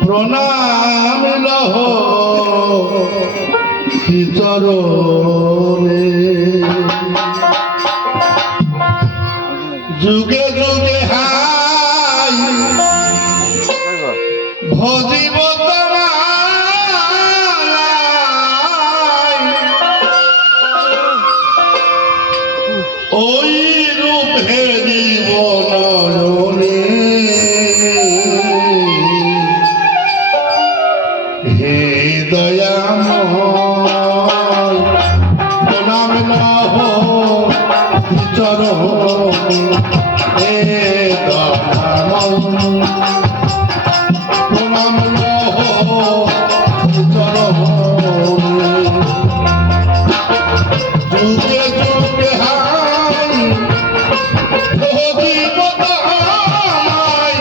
প্রণাম লহ চরণে, যুগে যুগে হাই ভজিব ওই রূপে জীবনয়নে। হে দয়াময় প্রণাম লহ চরণে, হে দয়াময় প্রণাম লহ চরণে, যুগে যুগে হাই ভজিব তোমায়,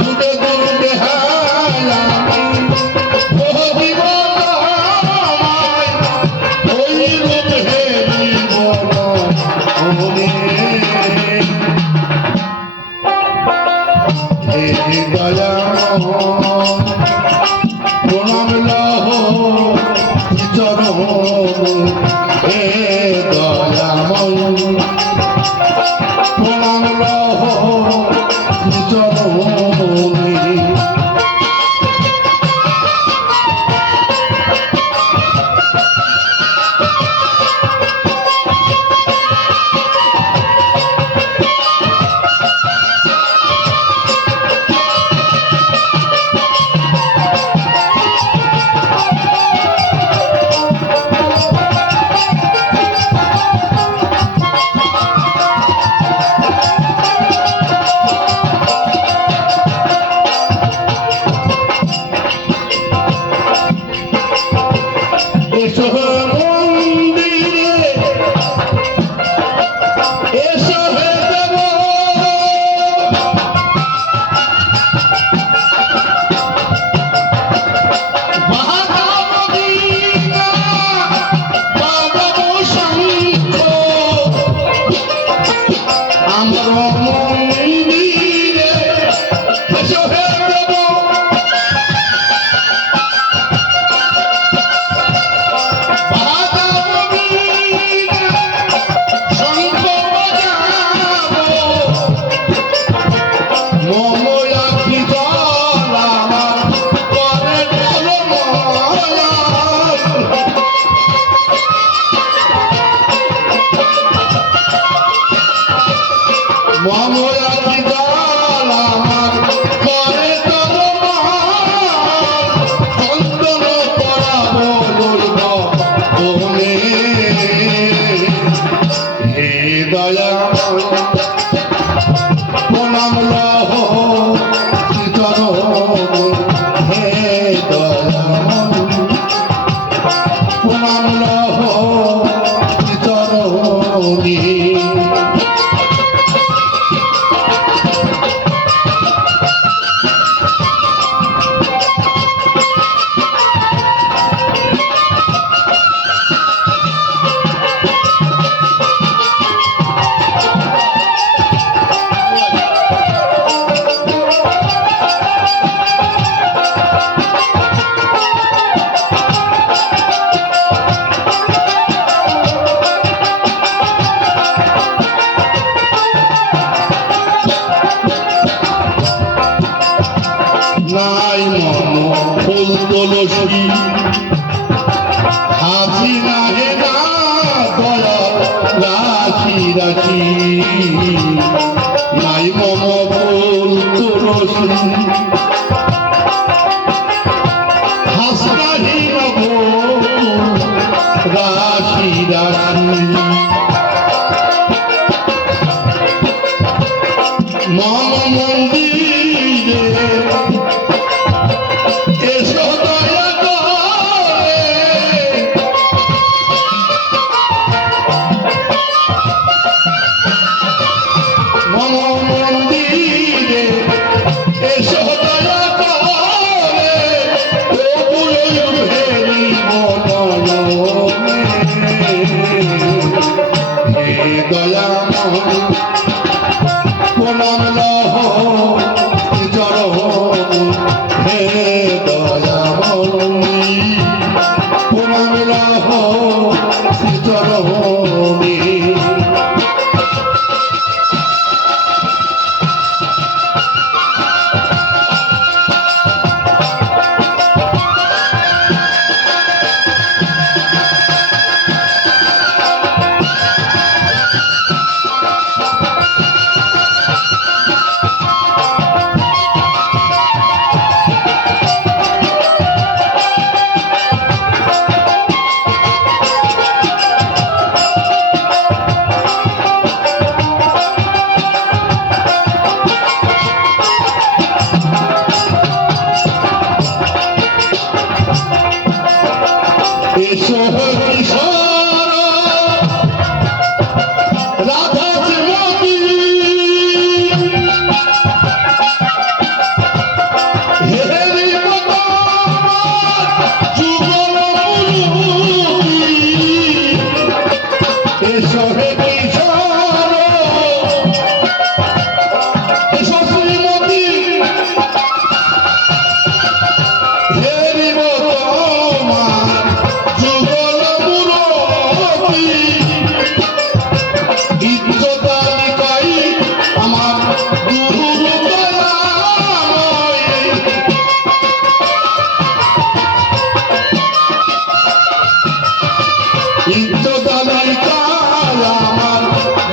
যুগে যুগে হাই ভজিব তোমায়, ওই রূপ হে জীবনয়নে। হে দয়াময় প্রণাম লহ চরণে, হে দয়াময় প্রণাম লহ চরণে। এসো মন্দিরে, এসো হে দেব, বাজাব বীণা, বাজাব শঙ্খ, আমার মন্দিরে এসো হে দেব, প্রণাম লহ চরণে, হে দয়াময় প্রণাম লহ চরণে। নাই মন ফুল তুলসী, হাসি নাহে না দয়া রাশি রাশি, নাই মম ফুল তুলসী, হাসি নব রাশি রাশি, মম মন্দিরে এসো দয়া করে, মম মন্দিরে এসো এসো কিশোর রাধা শ্রীমতী হেরি মতো যুগল মুরুতি এসো হে কিশোর এসো শ্রীমতী হেরি মতো যুগল মুরুতি ইজ্জতালিকাই আমার গুরু গলায় ইজ্জতালিকাই আমার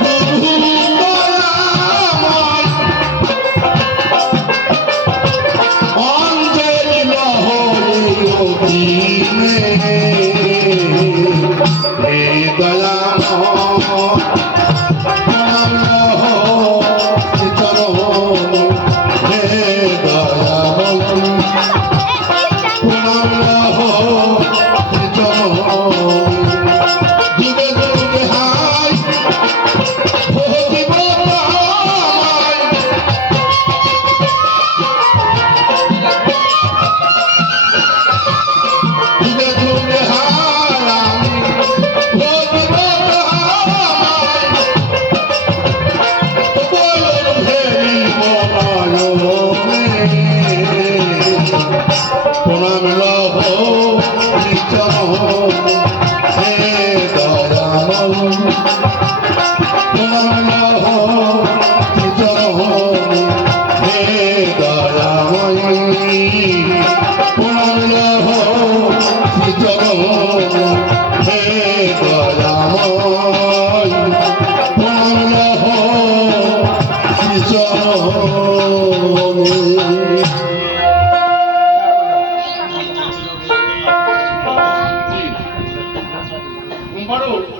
গুরু গলায় অঞ্জলি লহরে হে দয়াময় প্রণাম লহ হে দয়াময় প্রণাম লহ হে দয়াময় প্রণাম লহ হে দয়াময় প্রণাম লহ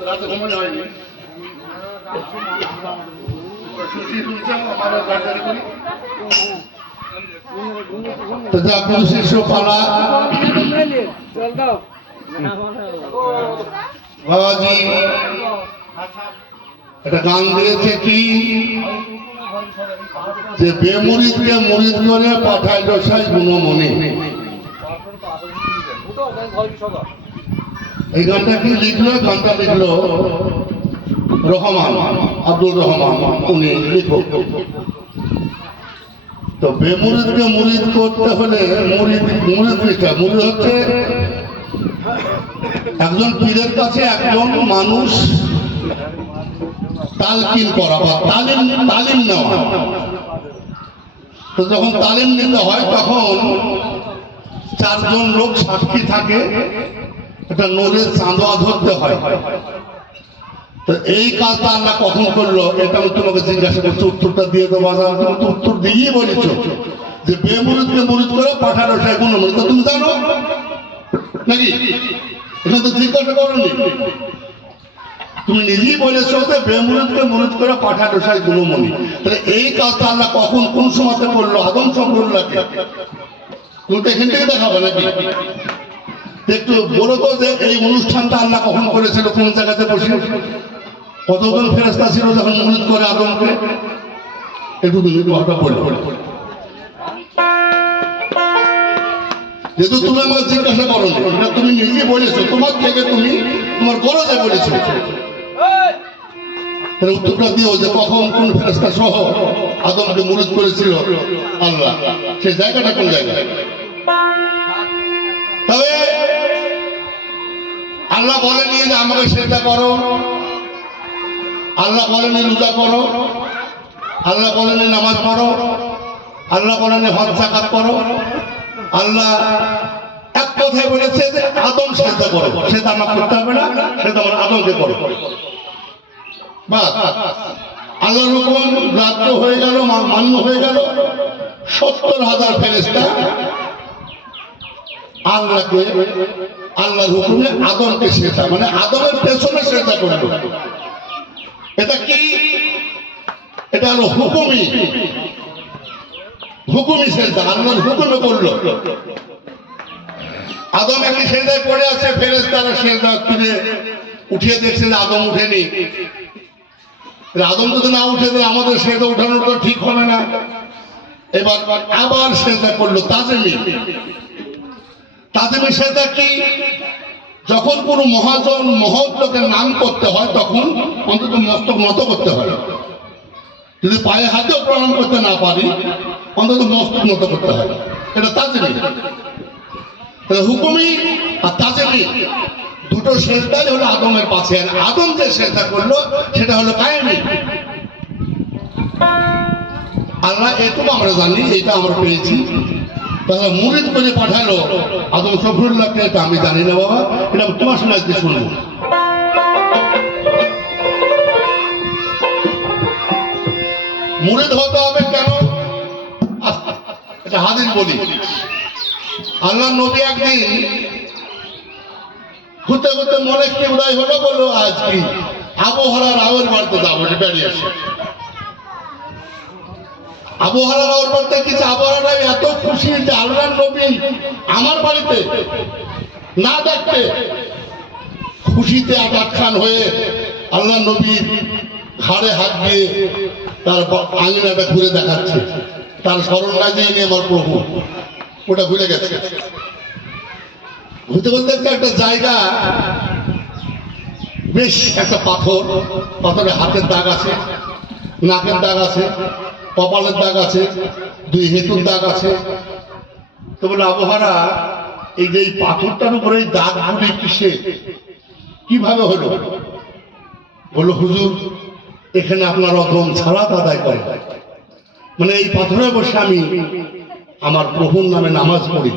রাতে ঘুমানো হয়নি শিষ্য পালা বাবাজি একটা গান দিয়েছে কি যে বেমুরিদকে মুরিদ করে পাঠাইল সাই গুণমণি এই গানটা কি লিখলো গানটা লিখলো রহমান আব্দুর রহমান উনি লিখক তো বেমুরিদকে মুরিদ করতে হলে মুরিদ হচ্ছে একজন পীরের কাছে একজন মানুষ তালকিন করা বা তালিম নেওয়া তো যখন তালিম নিতে হয় তখন চারজন লোক সাক্ষী থাকে এটা নদীর চাঁদোয়া ধরতে হয় তো এই কাজটা আল্লাহ কখন করলো এটা আমি তোমাকে জিজ্ঞাসা করছি উত্তরটা দিয়ে দেবো তুমি তো উত্তর দিয়েই বলেছ যে বেমুরিদকে মুরিদ করে পাঠানো সে গুণমণি তো তুমি জানো নাকি এখানে তো জিজ্ঞাসা করোনি তুমি নিজেই বলেছো যে বেমুরিদকে মুরিদ করে পাঠানো সে গুণমণি তাহলে এই কাজটা আল্লাহ কখন কোন সময়তে করলো আদম সম্পর্কে তুমি তো এখান থেকে দেখাবে নাকি একটু বলো তো যে এই অনুষ্ঠানটা আল্লাহ কখন করেছিল কোন জায়গাতে বসে কতজন ফেরেশতা ছিল যখন মুরিদ করে আদমকে একটু তুমি কথা বলো যেহেতু তুমি আমাকে জিজ্ঞাসা করো না তুমি নিজে বলেছো তোমার থেকে তুমি তোমার গরজে বলেছো উত্তরটা দিও যে কখন কোন ফেরেশতা সহ আদমকে মুরিদ করেছিল আল্লাহ সেই জায়গাটা কোন জায়গায় তবে আল্লাহ বলেনি যে আমাকে সেটা করো আল্লাহ বলেনি রোজা করো আল্লাহ বলেনি নামাজ পড়ো আল্লাহ বলেনি হজ যাকাত করো আল্লাহ এক কথায় বলেছে যে আদম সেজদা করো সেটা আমার করতে হবে না সেটা আমার আদমকে করো বাস আল্লাহর হুকুম গ্রাহ্য হয়ে গেল মান্য হয়ে গেল ৭০,০০০ ফেরেশতা আল্লাহকে আল্লাহর হুকুমে আদমকে সেজদা মানে আদমের পেছনে সেজদা করলো এটা কি এটা হলো হুকুমি সেজদা আল্লাহর হুকুমে করলো আদম একটি সেজদায় পড়ে আছে, ফেরেশতারা সেজদা তুলে উঠিয়ে দেখছে যে আদম উঠেনি। আদম যদি না উঠে তাহলে আমাদের সেজদা উঠানোটা ঠিক হবে না। এবার আবার সেজদা করলো তাজমি। তাজমি সেজদা কি? যখন কোনো মহাজন মহৎ লোকের নাম করতে হয় তখন অন্তত মস্তক নত করতে হয়। যদি পায়ে হাতেও প্রণাম করতে না পারি অন্তত মস্তক নত করতে হয়। এটা তাজমি। হুকুমি আর তাজমি দুটো সেজদাই হলো আদমের পাশে। আর আদম যে সেজদা করলো সেটা হলো কায়েমি। আল্লাহ এটুকু আমরা জানি, এটা আমরা পেয়েছি। তাহলে মুরিদ করে পাঠালো আদম সফরুল্লাহকে, এটা আমি জানি না বাবা, এটা তোমার সঙ্গে আজকে শুনবো। মুরিদ হতে হবে কেন? আচ্ছা হাদিস বলি। আল্লাহ নবী একদিন ঘুরতে ঘুরতে মনে কি উদয় হলো, বলো আজ কি আবহাওয়ার রাওয়ের বাড়িতে যাবো, বেরিয়ে আসে। আবহাওয়ার রাওয়ের বাড়িতে কিছু আবহাওয়ারা এত খুশি যে আল্লাহ নবী আমার বাড়িতে না দেখতে খুশিতে আটাখান হয়ে আল্লাহ নবীর ঘাড়ে হাত দিয়ে তার আঙিনাটা ঘুরে দেখাচ্ছে। তার স্মরণ রাজিয়ে নিয়ে আমার প্রভু ওটা ভুলে গেছে। ঘুরতে বলতে একটা জায়গা, বেশ একটা পাথর, পাথরে হাতের দাগ আছে, নাকের দাগ আছে, কপালের দাগ আছে, দুই হেতুর দাগ আছে। তো বলে আবহাওয়া এই যে এই পাথরটার উপরে এই দাগগুলি কিসে, কিভাবে হলো? বললো হুজুর এখানে আপনার অধম সালাত আদায় করে, মানে এই পাথরে বসে আমি আমার প্রভুর নামে নামাজ পড়ি।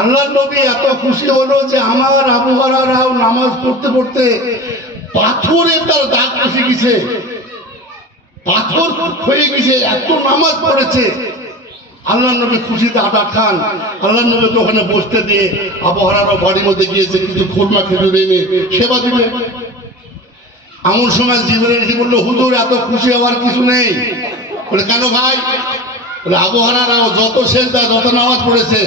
আল্লাহ নবী এত খুশি হলো যে আমার আবহাওয়ারাও নামাজ পড়তে পড়তে পাথরে তার দাগ বসে গেছে, পাথর হয়ে গেছে, এত নামাজ পড়েছে। আল্লাহ নবী খুশিতে আটা খান। আল্লাহ নবীকে ওখানে বসতে দিয়ে আবহাওয়ারাও বাড়ির মধ্যে গিয়েছে কিছু খুরমা খেজুর এনে সেবা দিবে। এমন সময় জিবরাইল এসে বললো হুজুর এত খুশি হওয়ার কিছু নেই। বলে কেন ভাই? বলে আবহাওয়ারাও যত সেজদা যত নামাজ পড়েছে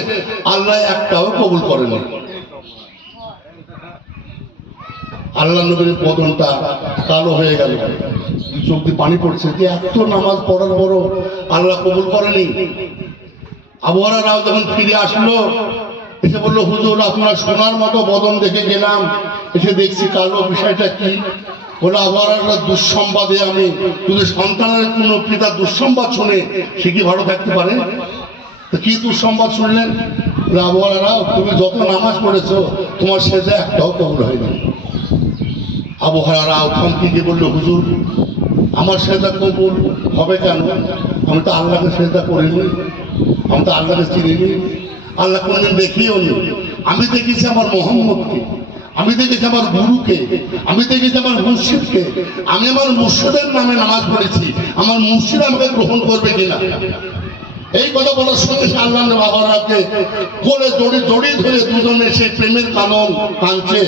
আল্লাহ একটাও কবুল করেনি। আল্লাহ নবীর বদনটা কালো হয়ে গেল, চোখ দিয়ে পানি পড়ছে যে এত নামাজ পড়ার পরও আল্লাহ কবুল করেনি। আবহাওয়ারাও যখন ফিরে আসলো এসে বললো হুজুর আপনার সোনার মতো বদন দেখে গেলাম, এসে দেখছি কালো, বিষয়টা কি? বলে আবহাওয়ারা দুঃসংবাদে আমি, যদি সন্তানের কোনো পিতা দুঃসংবাদ শুনে সে কি ভালো থাকতে পারে? তো কি দুঃসংবাদ শুনলেন? আবহাওয়ারাও তুমি যত নামাজ পড়েছো তোমার সেজদা একটাও কবুল হয়নি। আবহাওয়ারাও থমকে গিয়ে বললো হুজুর আমার সেজদা কবুল হবে কেন? আমি তো আল্লাহকে সেজদা করিনি, আমি তো আল্লাহকে চিনিনি, আল্লাহ কোনদিন দেখিও নি। আমি দেখেছি আমার মোহাম্মদকে, আমি দেখেছি আমার গুরুকে, আমি দেখেছি আমার মুর্শিদকে। আমি আমার মুর্শিদের নামে নামাজ পড়েছি, আমার মুর্শিদ আমাকে গ্রহণ করবে কিনা। এই কথা বলার সঙ্গে আল্লাহ বাবাকে কোলে জড়িয়ে ধরে দুজনে সেই প্রেমের কানন কাঁদছে।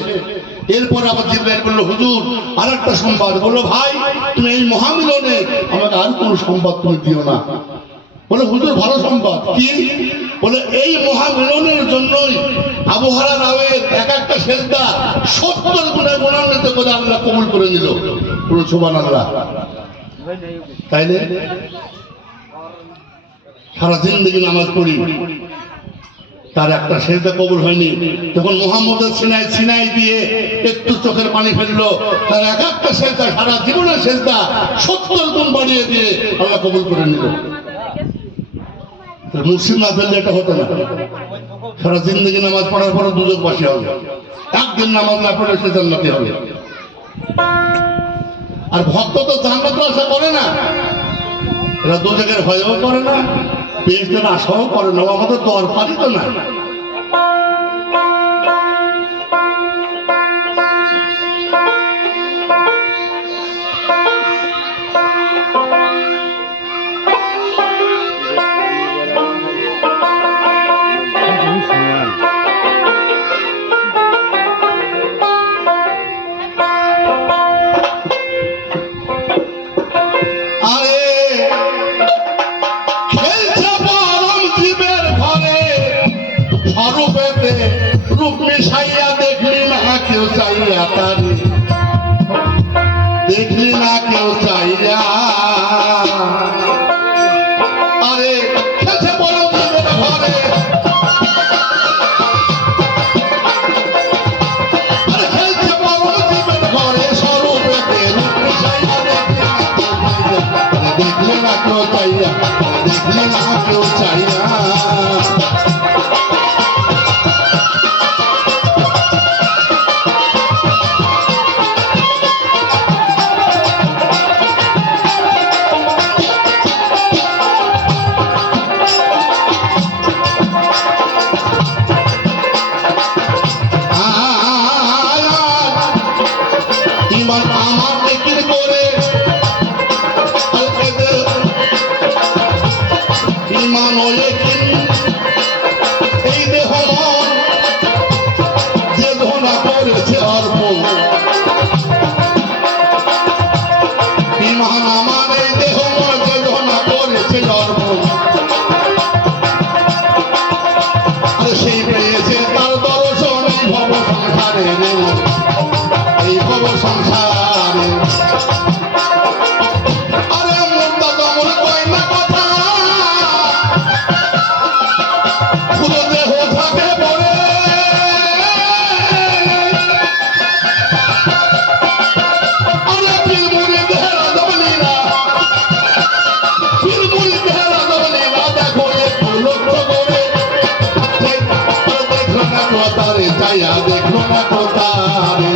এরপর আবার জিবরাইল বললো হুজুর আর একটা সংবাদ। বললো ভাই তুমি এই মহামিলনে আমাকে আর কোনো সংবাদ তুমি দিও না। বলে হুজুর ভালো সংবাদ কি? বলে এই মহামিলনের জন্যই আবহাওয়া রাওয়ের এক একটা সেজদা 70 গুণে গুণান্বিত করে আল্লাহ কবুল করে নিল। পুরো সুবহানাল্লাহ। তাইলে সারা জিন্দগি নামাজ পড়ি, তার একটা সেজদা কবুল হয়নি। তখন মুহাম্মদের সিনাই দিয়ে একটু চোখের পানি ফেললো, তার এক একটা সেজদা সারা জীবনের সেজদা 70 গুণ বাড়িয়ে দিয়ে আল্লাহ কবুল করে নিল। মুর্শিদ না ফেললে এটা হতো না। সারা জিন্দগি নামাজ পড়ার পরে দুজকবাসী হবে, একদিন নামাজ না পড়লে সে জান্নাতি হবে। আর ভক্ত তো জান্নাতের আশা করে না, এরা দুজকের ভয়ও করে না, বেহেশতের আশাও করে না, আমাদের দরকারই তো না। আরে খেলছে পরম জীবের ঘরে, স্বরূপে দেখলি না কেউ চাইয়া তারে, দেখলি না কেউ চাইয়া। আরে খেলছে বড় জীবের ঘরে, আরে খেলছে বড় জীবের ঘরে, স্বরূপে রূপ মিশাইয়া। দেখলি না কেউ চাইয়া, দেখলি না কেউ চাইয়া। আমার বিক্রি করে ইমান এই দেহ যে ধনা করেছে অর্পণ, ইমান আমার এই দেহ যে ধনা করেছে অর্পণ। সেই পেয়েছে তার দর্শন এই ভব সংসারে, এই ভব সংসারে। আরে মুক্তা তোমরা কয় না কথা, পুরো দেহ থাকে পড়ে। আরে ফিরমুড়ি দেহরা দবলীলা, ফিরমুড়ি দেহরা দবলীলা। দেখো একটু লক্ষ্য করে, দেখলো না কোথারে চাইয়া, দেখলো না কোথারে।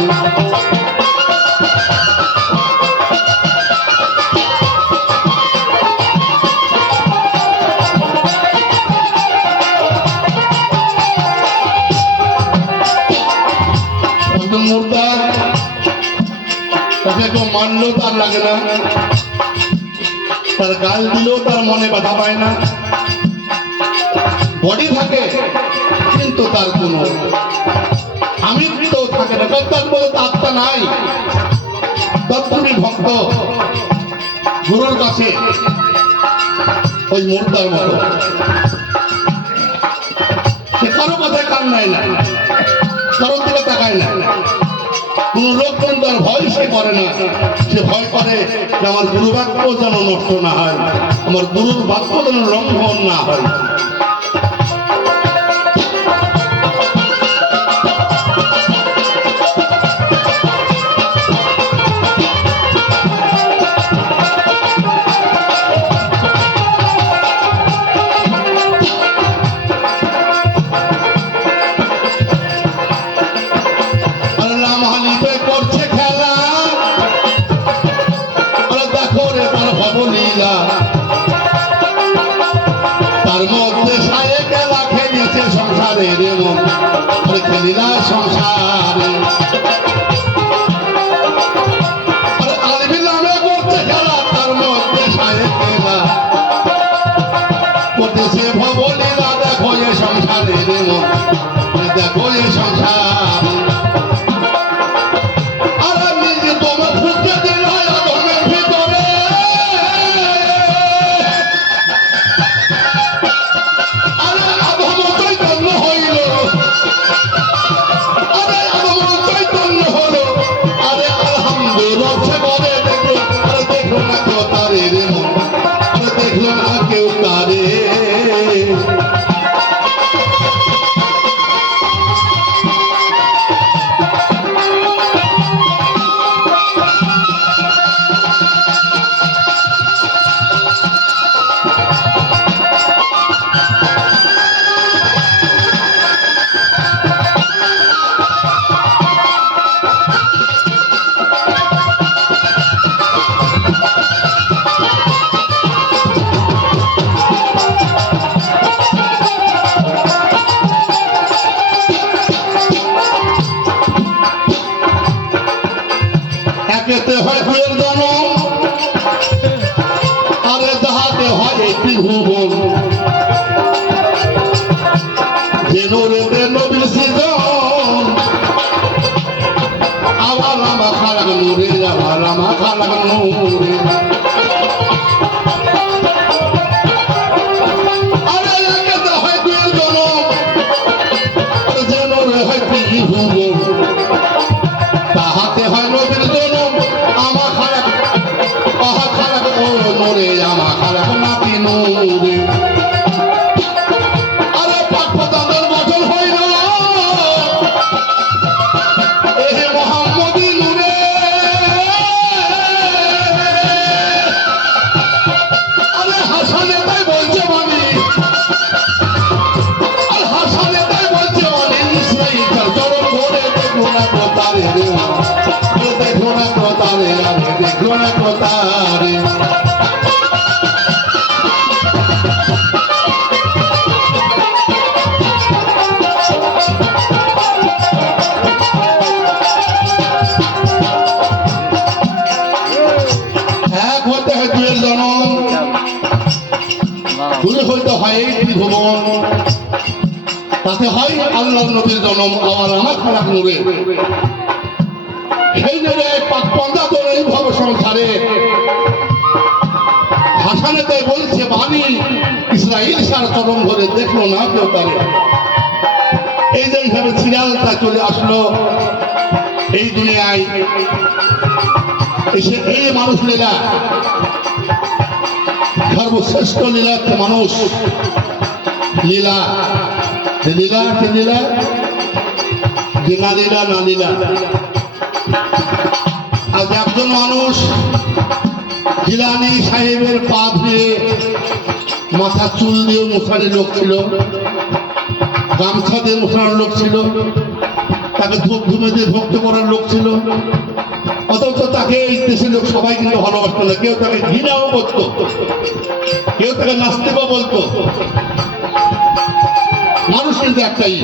মুর্দা তাকে কেউ মানলেও তার লাগে না, তার গাল দিলেও তার মনে ব্যথা পায় না। বডি থাকে কিন্তু তার কোনো আমিত্ব থাকে না, তার বলে আত্মা নাই। তৎপুরি ভক্ত গুরুর কাছে ওই মুর্দার মতো, সে কারো কথায় কান নেয় না, কারোর দিকে তাকায় না। কোন লোক কিন্তু আর ভয় সে করে না, সে ভয় করে যে আমার গুরু বাক্য যেন নষ্ট না হয়, আমার গুরুর বাক্য যেন লঙ্ঘন না হয়। তার মধ্যে সারে খেলা খেলেছে সংসারে রে মন, খেলিলা সংসারে। আলবি নামে করছে খেলা, তার মধ্যে সারে খেলা করতেছে ভবলীলা। দেখো এ সংসারে রে মন, দেখো এ সংসারে। আরে নিজে তোমার ফুটে দিল আগুনের ভিতরে, আরে আধম চৈতন্য হইল, আরে আধম চৈতন্য হলো। আরে আলহামদুলিল্লাহ সে বলে দেখলো, আরে দেখলো না কেউ তারে রে মন, আরে দেখলো না কেউ তারে। একেতে হয় দুয়ের জনম, আরে যাহাতে হয় একটি ভুবন। যে নূরেতে নবীর সৃজন, আবার মাখা লাগ নূরে, আবার মাখা লাগ নূরে। আরে একেতে হয় দুয়ের জনম, যে নূরে হয় একটি ভুবন। এই ত্রিভুবন, তাতে হয় আল্লাহ নবীর জন্ম আবার আমার খারাপ নূরে। সেই নূরে পাকপন্দা তোর এই ভব সংসারে হাসানে তাই বলছে বাণী, ইসরাইল সার চরম ধরে দেখলো না কেউ তারে। এই যে এইভাবে সিরিয়ালটা চলে আসলো এই দুনিয়ায় এসে, এই মানুষ লীলা সর্বশ্রেষ্ঠ লীলা, মানুষ লীলা, লীলা লীলা যে না লীলা না লীলা। আজ একজন মানুষ জিলানি সাহেবের পা ধুয়ে মাথা চুল দিয়ে মশারির লোক ছিল, গামছা দিয়ে মশার লোক ছিল, তাকে ধূপ ধুমে দিয়ে ভক্ত করার লোক ছিল, অথচ তাকে এই দেশের লোক সবাই কিন্তু ভালোবাসত না। কেউ তাকে ঘৃণাও করত, কেউ তাকে নাস্তিকও বলতো। মানুষ কিন্তু একটাই,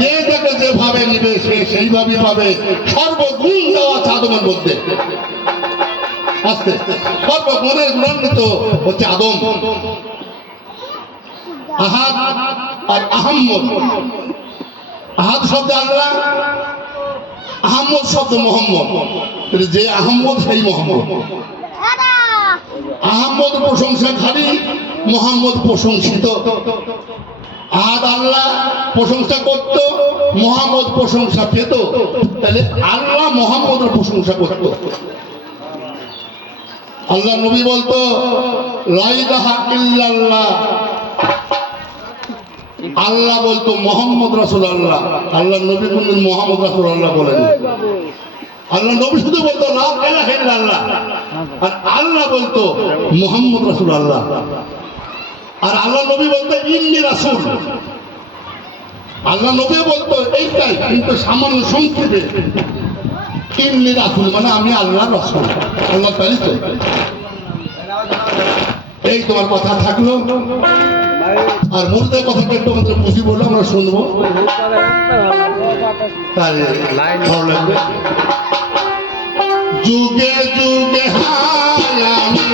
যে যাকে যেভাবে নিবে সে সেইভাবেই পাবে। সর্বগুণ দেওয়া আদমের মধ্যে আসতে, সর্বগুণের গুণান্বিত হচ্ছে আদম। আহাদ আর আহম্মদ, আহাদ শব্দ আল্লাহ, আহম্মদ শব্দ মোহাম্মদ। যে আহম্মদ সেই মোহাম্মদ। আহম্মদ প্রশংসাকারী, মোহাম্মদ প্রশংসিত। আহাদ আল্লাহ প্রশংসা করত, মোহাম্মদ প্রশংসা পেত। তাহলে আল্লাহ মোহাম্মদের প্রশংসা করত। আল্লাহ নবী বলতো লা ইলাহা ইল্লাল্লাহ, আল্লাহ বলতো মোহাম্মদ রাসূলুল্লাহ। আল্লাহ নবী কোনদিন মোহাম্মদ রাসূলুল্লাহ বলেন। আল্লাহ নবী শুধু বলতো লা ইলাহা ইল্লাল্লাহ, আর আল্লাহ বলতো মোহাম্মদ রাসূলুল্লাহ। আর আল্লাহ নবী বলতো ইন্নী রাসূল। আল্লাহ নবী বলতো এইটাই, কিন্তু সামান্য সংক্ষেপে ইন্নী রাসূল মানে আমি আল্লাহর রাসূল। আল্লাহ তাআলা তো এই তোমার কথা থাকলো। আর মুর্দের কথা কিন্তু আমাদের বুঝি বললো, আমরা শুনবো, তাহলে ভালো লাগবে। যুগে যুগে হায় আমি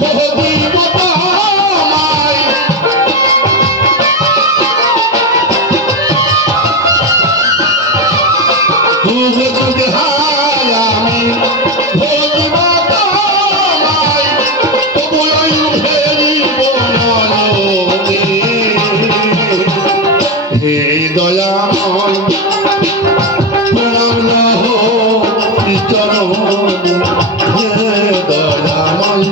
ভজিব তোমায়, যুগে যুগে হায় আমি ভজিব তোমায়, তবু আমি ফেরিব নয়নে। হে দয়াময় প্রণাম লহো চরণ, হে দয়াময়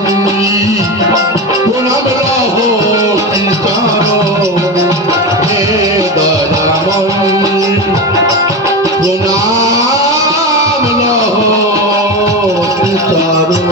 প্রণাম লহো চরণ, হে দয়াময় প্রণাম লহো চরণ।